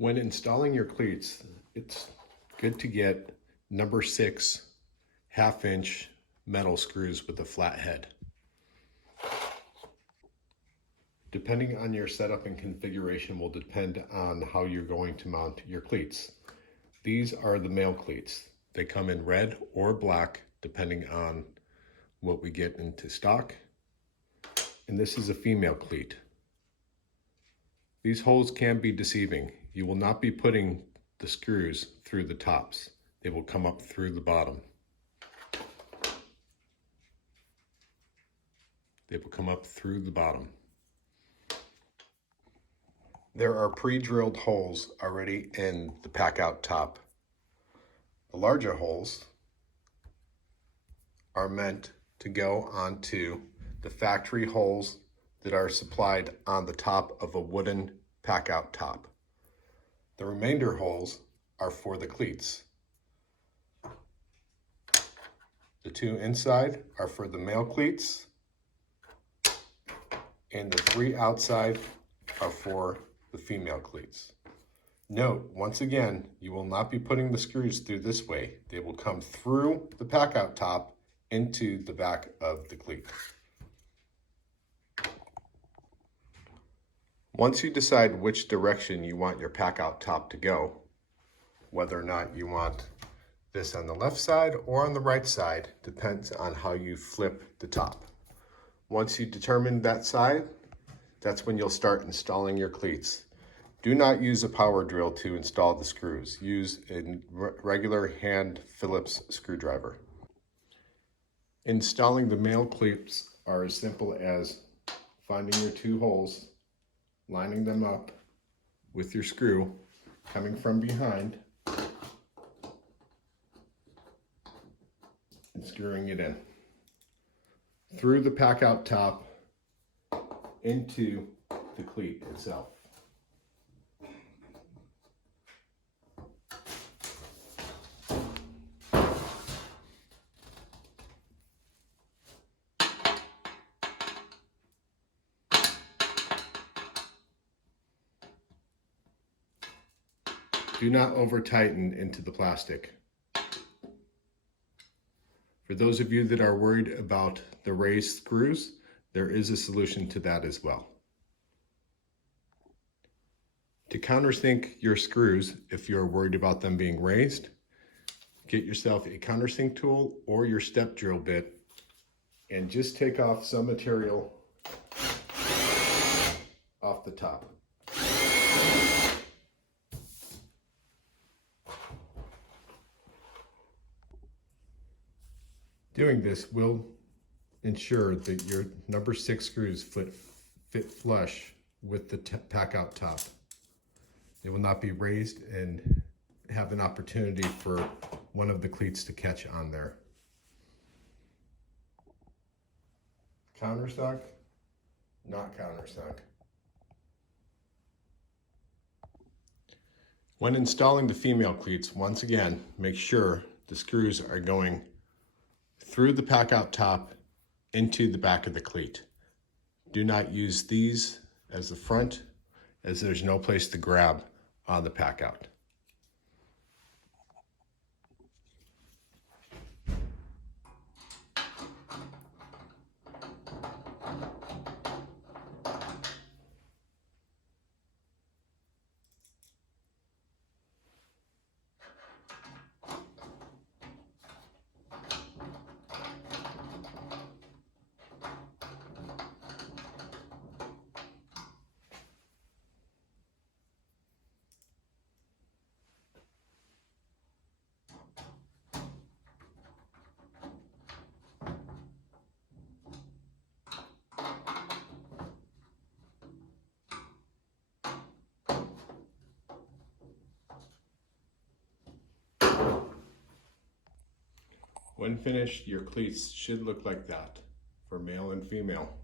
When installing your cleats, it's good to get number 6 1/2-inch metal screws with a flat head. Depending on your setup and configuration will depend on how you're going to mount your cleats. These are the male cleats. They come in red or black depending on what we get into stock. And this is a female cleat. These holes can be deceiving. You will not be putting the screws through the tops. They will come up through the bottom. They will come up through the bottom. There are pre-drilled holes already in the pack-out top. The larger holes are meant to go onto the factory holes that are supplied on the top of a wooden pack-out top. The remainder holes are for the cleats. The 2 inside are for the male cleats, and the 3 outside are for the female cleats. Note, once again, you will not be putting the screws through this way. They will come through the pack-out top into the back of the cleat. Once you decide which direction you want your pack-out top to go, whether or not you want this on the left side or on the right side, depends on how you flip the top. Once you determine that side, that's when you'll start installing your cleats. Do not use a power drill to install the screws. Use a regular hand Phillips screwdriver. Installing the male cleats are as simple as finding your 2 holes, lining them up with your screw, coming from behind, and screwing it in through the pack-out top into the cleat itself. Do not over tighten into the plastic. For those of you that are worried about the raised screws, there is a solution to that as well. To countersink your screws, if you're worried about them being raised, get yourself a countersink tool or your step drill bit and just take off some material off the top. Doing this will ensure that your number 6 screws fit flush with the pack-out top. They will not be raised and have an opportunity for one of the cleats to catch on there. Countersunk, not countersunk. When installing the female cleats, once again, make sure the screws are going through the pack-out top into the back of the cleat. Do not use these as the front, as there's no place to grab on the pack-out. When finished, your cleats should look like that for male and female.